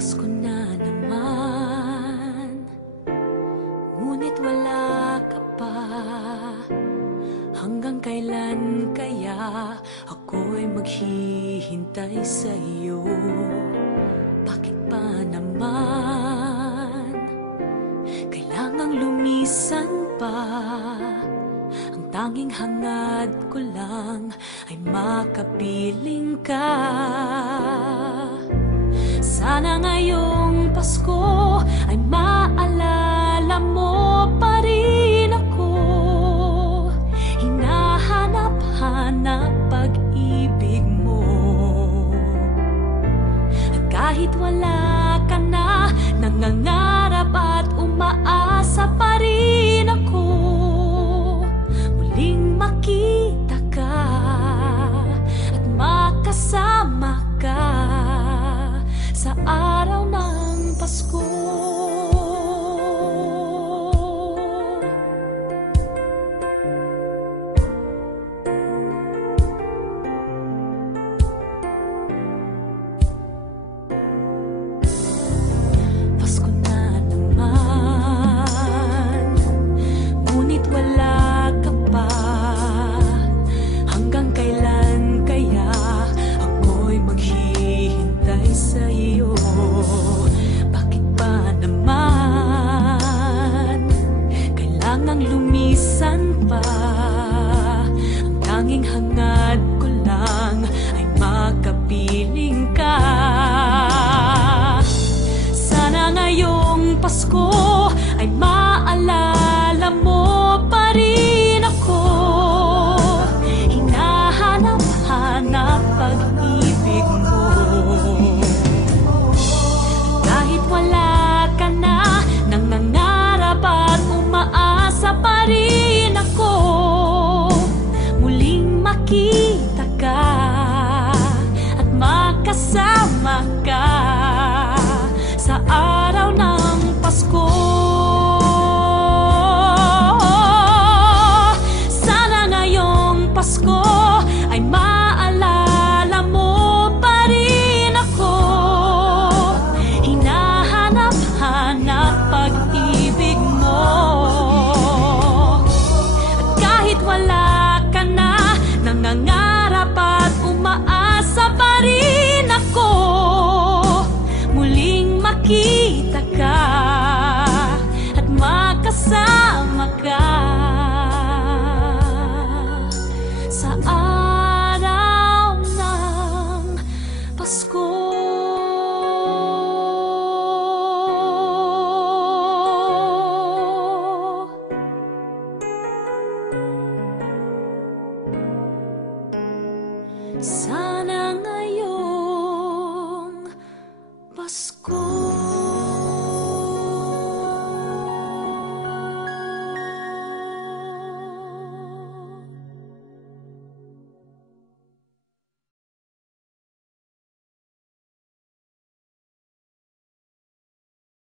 Pasko na naman, ngunit wala ka pa. Hanggang kailan kaya ako'y maghihintay sa iyo? Bakit pa naman kailangang lumisan pa? Ang tanging hangad ko lang ay makapiling ka. Sana ngayong Pasko ay maalala mo pa rin ako. Hinahanap-hanap pag-ibig mo. At kahit wala ka na, nangangarap at umaasa pa rin ako. Muling makita ka at makasama ka sa araw ng Pasko. Pasko na naman, ngunit wala ka pa. Hanggang kailan kaya ako'y maghihintay sa iyo? Bakit pa naman kailangang lumisan pa? Ang tanging hangad ko lang ay makapiling ka. Sana ngayong Pasko ay maalala mo pa rin ako. Hinahanap-hanap pag-ibig mo. Kahit wala ka na, nangangarap at umaasa pa rin ako. Muling makita ka at makasama ka sa araw ng Pasko. Sana ngayong Pasko ay maalala mo pa rin ako. Hinahanap-hanap pag-ibig mo. At kahit wala ka na, nangangarap at umaasa pa rin ako. Muling makita ka at makasama ka sa araw ng Pasko. Sa